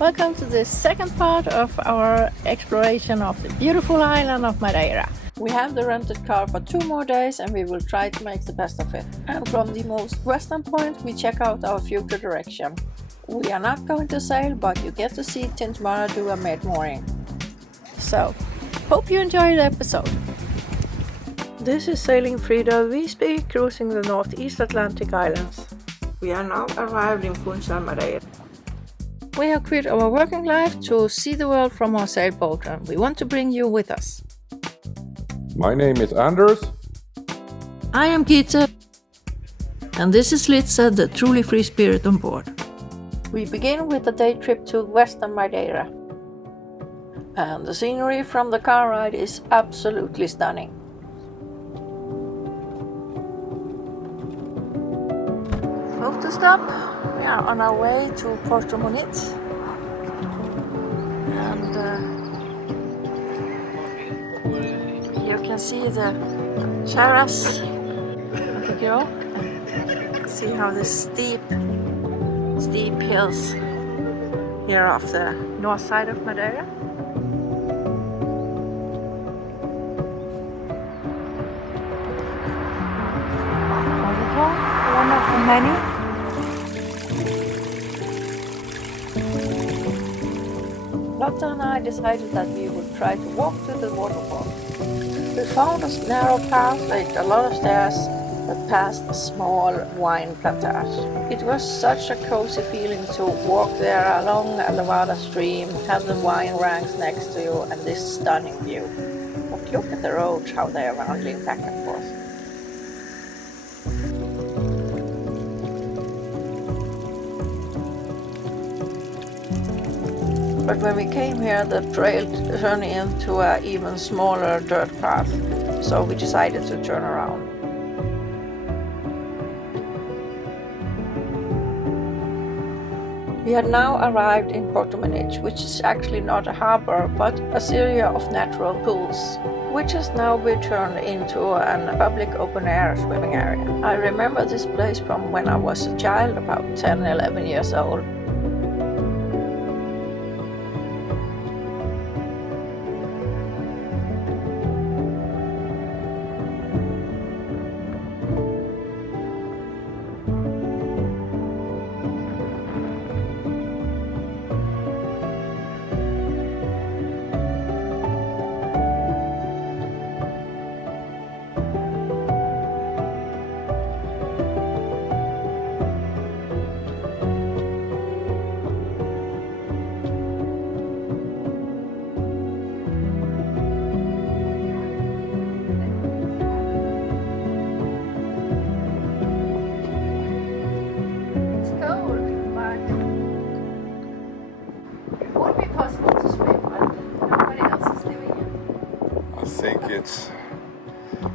Welcome to the second part of our exploration of the beautiful island of Madeira. We have the rented car for 2 more days and we will try to make the best of it. And from the most western point we check out our future direction. We are not going to sail, but you get to see Tintamara do a mid-mooring. So, hope you enjoy the episode. This is Sailing Frida Visby, cruising the Northeast Atlantic Islands. We are now arrived in Funchal, Madeira. We have quit our working life to see the world from our sailboat and we want to bring you with us. My name is Anders. I am Gita. And this is Litsa, the truly free spirit on board. We begin with a day trip to Western Madeira. And the scenery from the car ride is absolutely stunning. Photo stop. We are on our way to Porto Muniz. And you can see the Charas of the girl. See how the steep hills here off the north side of Madeira. Waterfall, one of the many. Lotta and I decided that we would try to walk to the waterfall. We found a narrow path with a lot of stairs that passed a small wine plantage. It was such a cozy feeling to walk there along a Levada stream, have the wine ranks next to you and this stunning view. But look at the roads, how they are rounding back and forth. But when we came here, the trail turned into an even smaller dirt path, so we decided to turn around. We had now arrived in Porto Muniz, which is actually not a harbor, but a series of natural pools, which has now been turned into a public open-air swimming area. I remember this place from when I was a child, about 10-11 years old.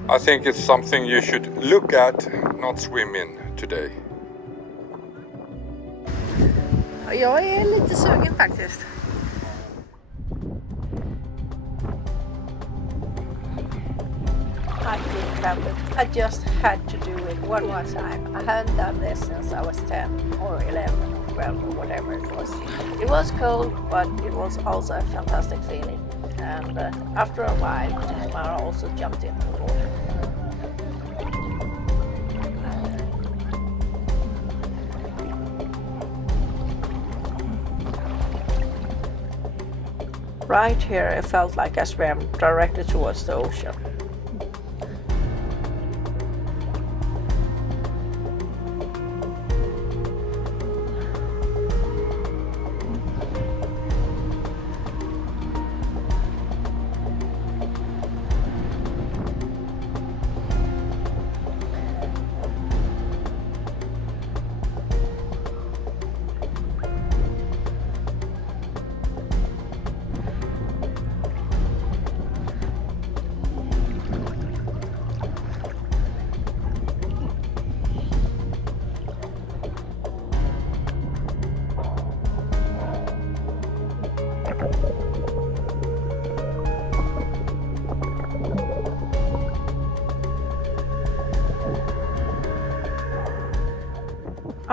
I think it's something you should look at, not swim in today. Jag är lite sugen faktiskt. I couldn't help it. I just had to do it one more time. I hadn't done this since I was 10 or 11 or 12 or whatever it was. It was cold, but it was also a fantastic feeling. And after a while, Tintamara also jumped into the water. Right here, it felt like I swam directly towards the ocean.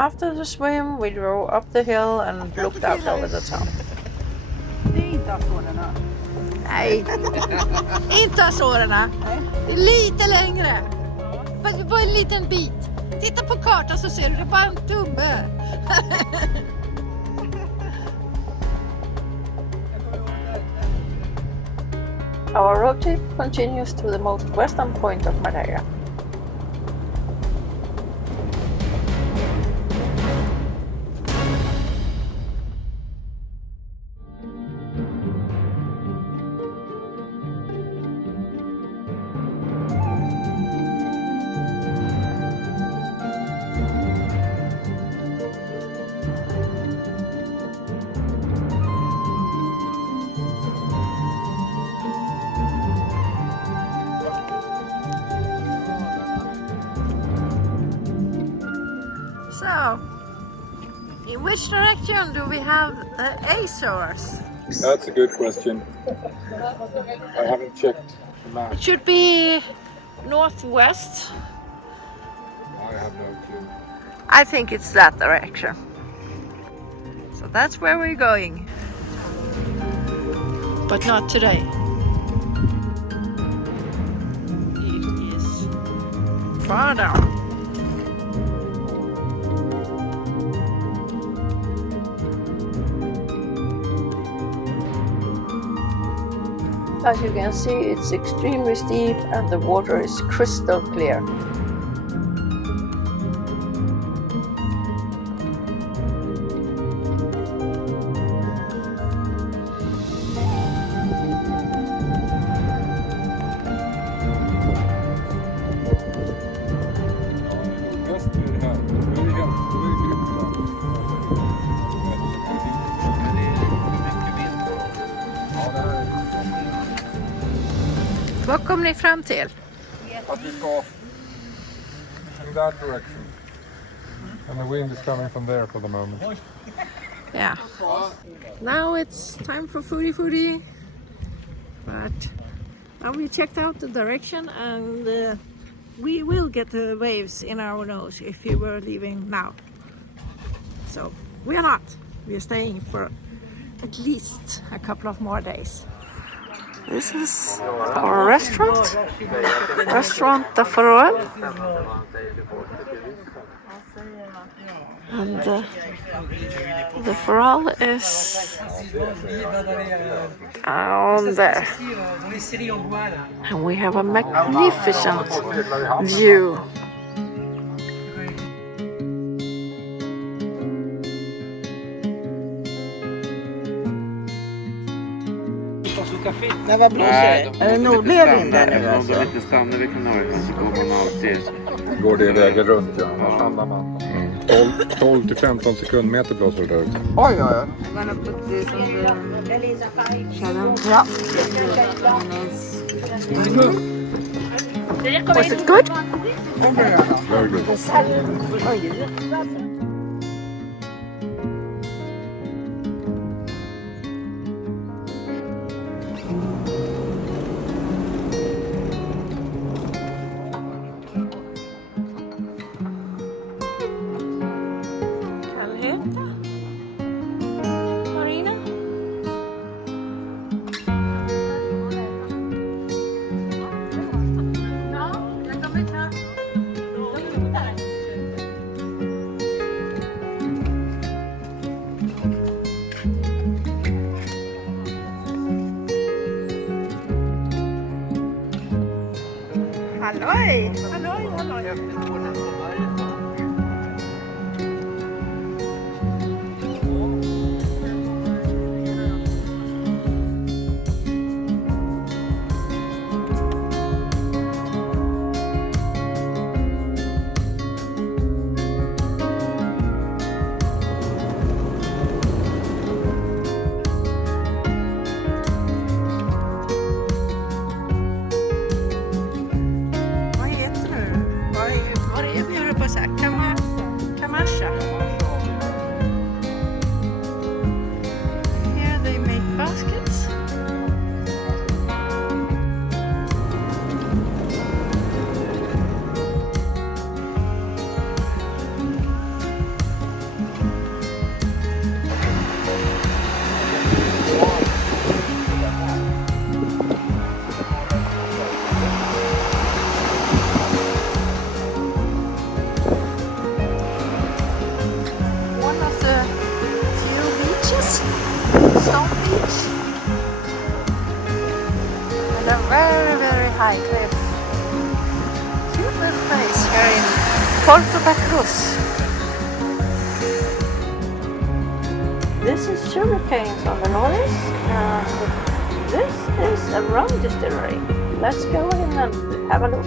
After the swim, we drove up the hill and looked out over the town. Det är inte Azorerna. Nej, inte Azorerna. Det är lite längre. Bara en liten bit. Titta på kartan så ser du, det är bara en tumme. Our road trip continues to the most western point of Madeira. So, in which direction do we have the Azores? That's a good question. I haven't checked the map. It should be northwest. I have no clue. I think it's that direction. So that's where we're going. But not today. It is far down. As you can see, it's extremely steep and the water is crystal clear. Vad kom ni fram till? Att vi ska in that direction. And the wind is coming from there for the moment. Yeah. Now it's time for foodie. But now we checked out the direction and we will get the waves in our nose if we were leaving now. So we are not. We are staying for at least a couple of more days. This is our restaurant, Da Farol. And the Farol is down there. And we have a magnificent view. Nej, vad blåser det? Är det nordliga vindar nu Om alltså? de inte stannar vid kanalen så går man alltid. Går det vägen runt, ja. Annars hamnar man 12 till 15 sekundmeter blåser det där ute. Oj, oj, oj. Ja. Was it good? Very good. Marina? Halloj! Vad heter beaches, stone beach, and a very, very high cliff. Cute little place here in Puerto La Cruz. This is sugar canes on the northeast, and this is a rum distillery. Let's go in and have a look.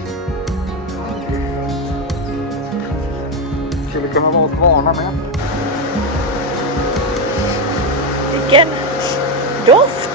Skulle kunna vara Kvarna med. Vilken doft!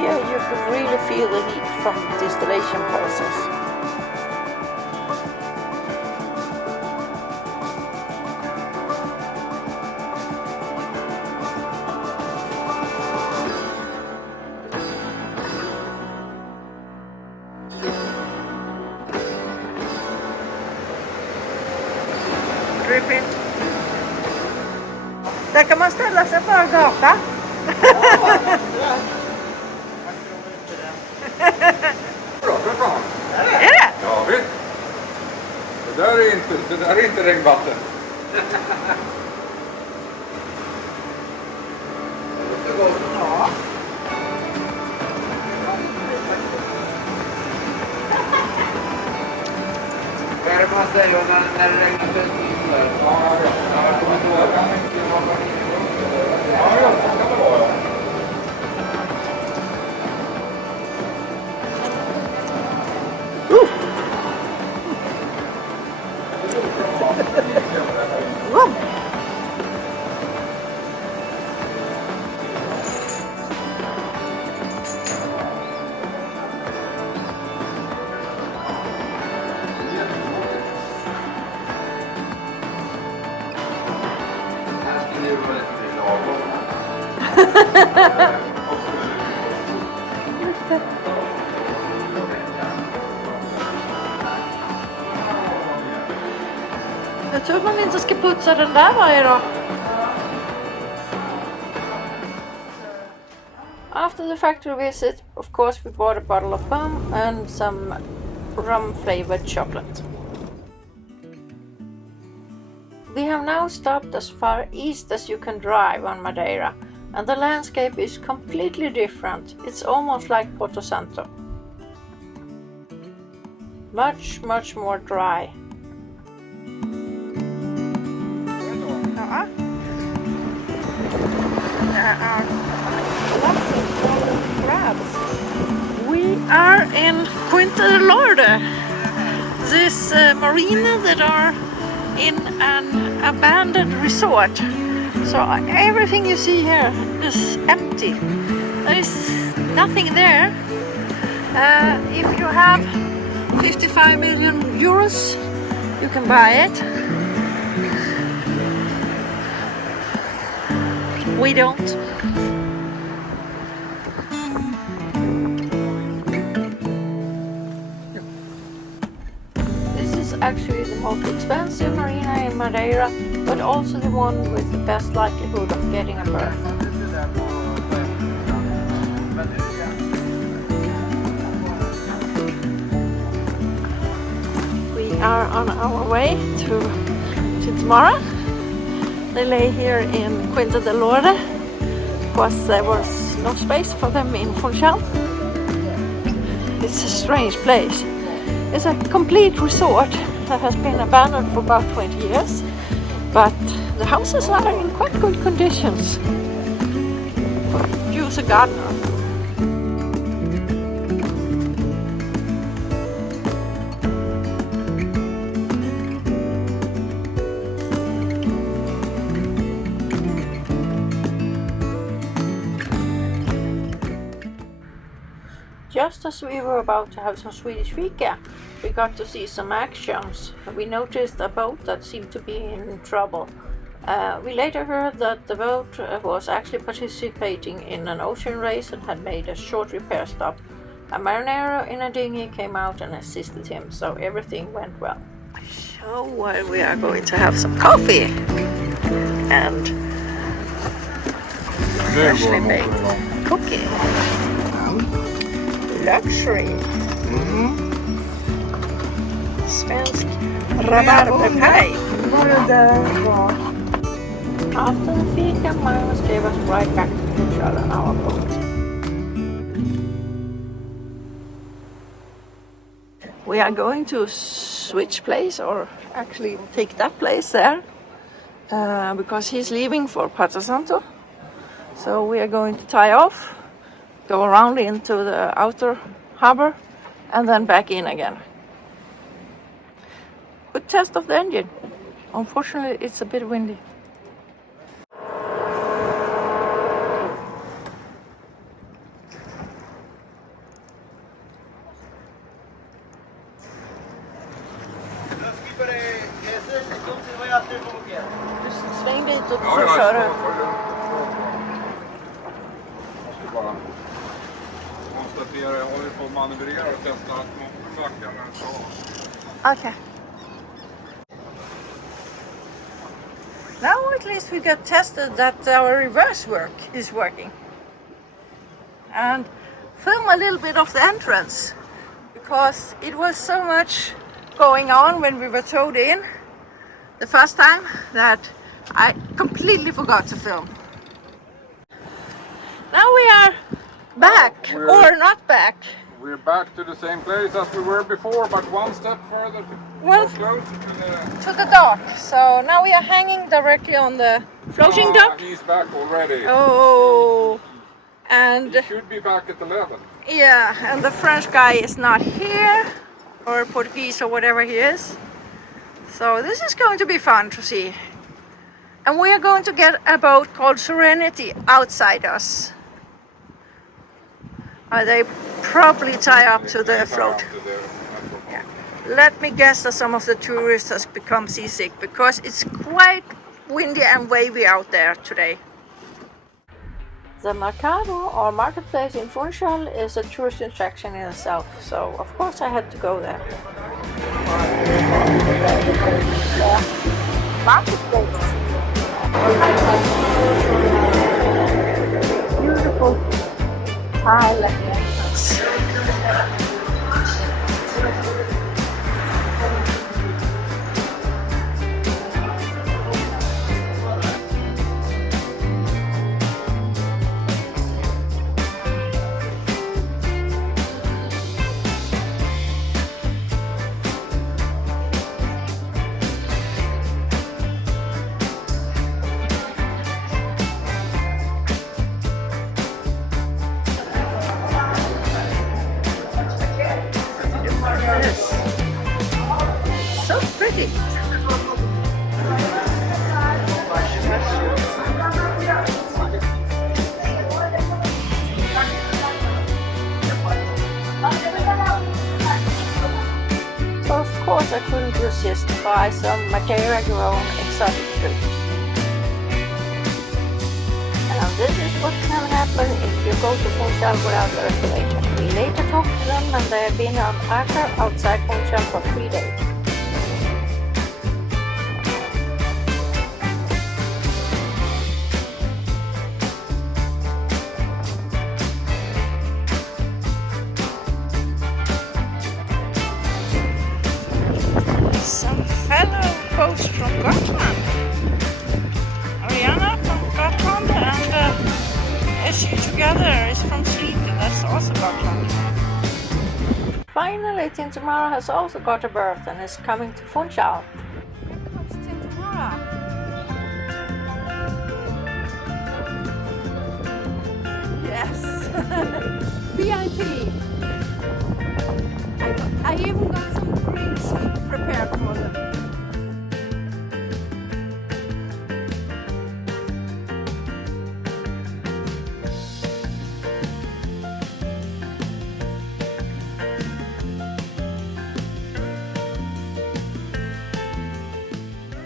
Here you can really feel the heat from the distillation process. Dripping. Där kan man ställa sig på en gata. Bra, för fan. Är det? Ja, visst. Det där är inte regnvatten. Ja. Vad är det man säger när det regnar så mycket? Jag tror man inte ska putsa den där varje dag. After the factory visit, of course, we bought a bottle of rum and some rum-flavored chocolate. We have now stopped as far east as you can drive on Madeira, and the landscape is completely different. It's almost like Porto Santo. Much, much more dry. Ja. There are lots of golden crabs. We are in Quinta del Lorde, this marina that are in an abandoned resort. So everything you see here is empty. There is nothing there. If you have 55 million euros, you can buy it. We don't. This is actually the most expensive marina in Madeira, but also the one with the best likelihood of getting a berth. We are on our way to Timora. They lay here in Quinta del Lorde because there was no space for them in Funchal. It's a strange place. It's a complete resort that has been abandoned for about 20 years, but the houses are in quite good conditions. Use a gardener. Just as we were about to have some Swedish fika, we got to see some actions. We noticed a boat that seemed to be in trouble. We later heard that the boat was actually participating in an ocean race and had made a short repair stop. A marinero in a dinghy came out and assisted him, so everything went well. So we are going to have some coffee and freshly baked cookie. Luxury. Svensk rabarberpaj. After the fika, Magnus gave us right back to Funchal on our boat. We are going to switch place, or actually take that place there, because he's leaving for Puerto Santo. So we are going to tie off, go around into the outer harbor, and then back in again. Good test of the engine. Unfortunately, it's a bit windy. Sväng ditåt och så kör du. Jag ska bara konstatera, jag håller på att manövrera och testa att motorbackar. Okay. Now at least we got tested that our reverse work is working. And film a little bit of the entrance, because it was so much going on when we were towed in the first time that I completely forgot to film. Now we are back, or not back. We're back to the same place as we were before, but one step further closer to the dock. So now we are hanging directly on the floating dock. He's back already. Oh, and He should be back at 11. yeah, and the French guy is not here, or Portuguese or whatever he is. So this is going to be fun to see. And we are going to get a boat called Serenity outside us. They probably tie up to the float. Yeah. Let me guess that some of the tourists has become seasick, because it's quite windy and wavy out there today. The Mercado, or marketplace in Funchal, is a tourist attraction in itself, so of course I had to go there. Marketplace. Beautiful tile entrance. So pretty. So of course I couldn't resist to buy some Madeira grown exotic fruits. And this is what can happen if you go to Funchal without a reservation. We later talked to them, and they have been on Aker outside Funchal for 3 days. Some fellow boats from Gotland. Ariana from Gotland and SU together. is from Sweden. That's also got one. Finally, Tintamara has also got a birth and is coming to Funchal. Yes. VIP. I even got some drinks prepared for them.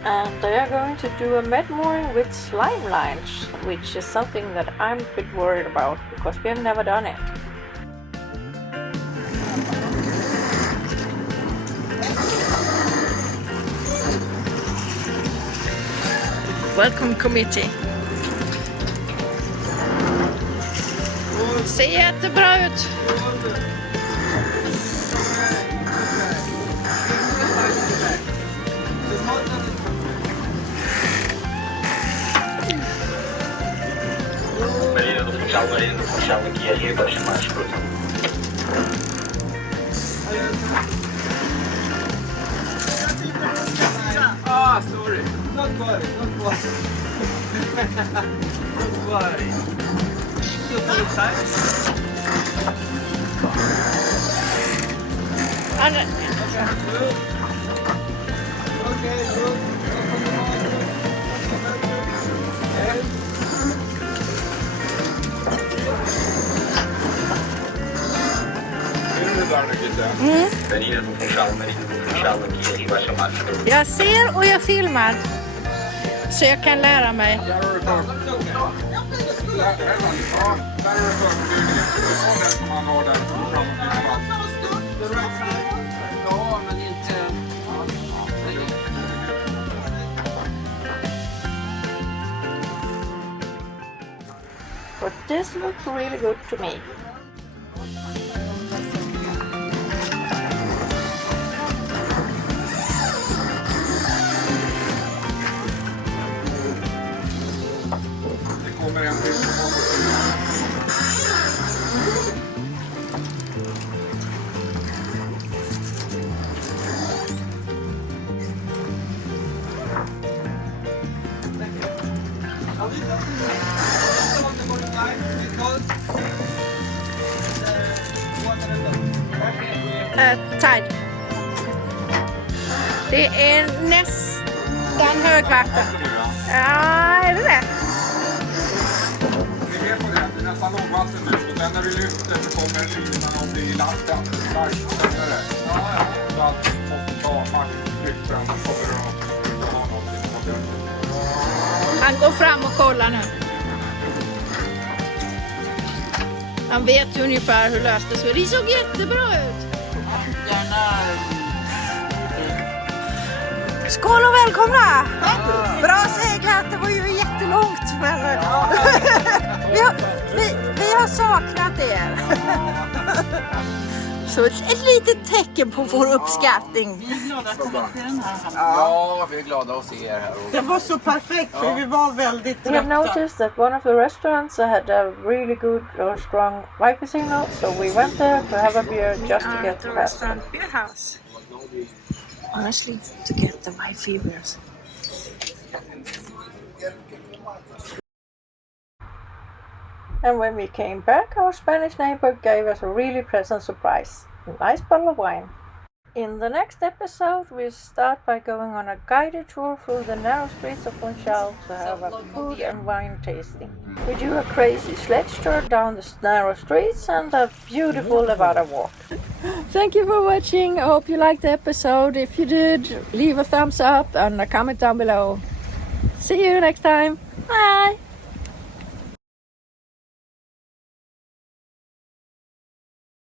And they are going to do a med mooring with slime lines, which is something that I'm a bit worried about because we have never done it. Welcome committee. Ser jättebra ut. Marina do Funchal aqui, arriba, mais próximo. Ah, sorry. Not worry, not worry. Not worry. You to the side. Okay, good. Marina do Funchal aqui, arriba, mais próximo. Jag ser och jag filmar. Så jag kan lära mig. Där har du för. Ja, där är det som han har där. Ja, men inte... But this looks really good to me. Det kommer en till. Tide. Det är nästan högvatten. Ja, är det det? Ni är på det, det är nästan lågvatten nu. Och sen när vi lyfter så kommer linan om det är lasten. Larkställare. Så att vi måste ta max lyften och kommer att ha någonting på det. Han går fram och kollar nu. Han vet ungefär hur löst det såg. Det såg jättebra ut. Skål och välkomna! Bra seglat, det var ju jättelångt. Men vi har saknat er. Så ett litet tecken på vår uppskattning. Ja, vi är glada att se er här. Det var så perfekt för vi var väldigt We have trötta. noticed that one of the restaurants had a really good or strong Wi-Fi signal, so we went there to have a beer just to get the best. Beer house. Honestly, to get the Wi-Fi beers. And when we came back, our Spanish neighbor gave us a really pleasant surprise, a nice bottle of wine. In the next episode, we start by going on a guided tour through the narrow streets of Funchal to have a food and wine tasting. We do a crazy sledge tour down the narrow streets and a beautiful Levada walk. Thank you for watching. I hope you liked the episode. If you did, leave a thumbs up and a comment down below. See you next time. Bye!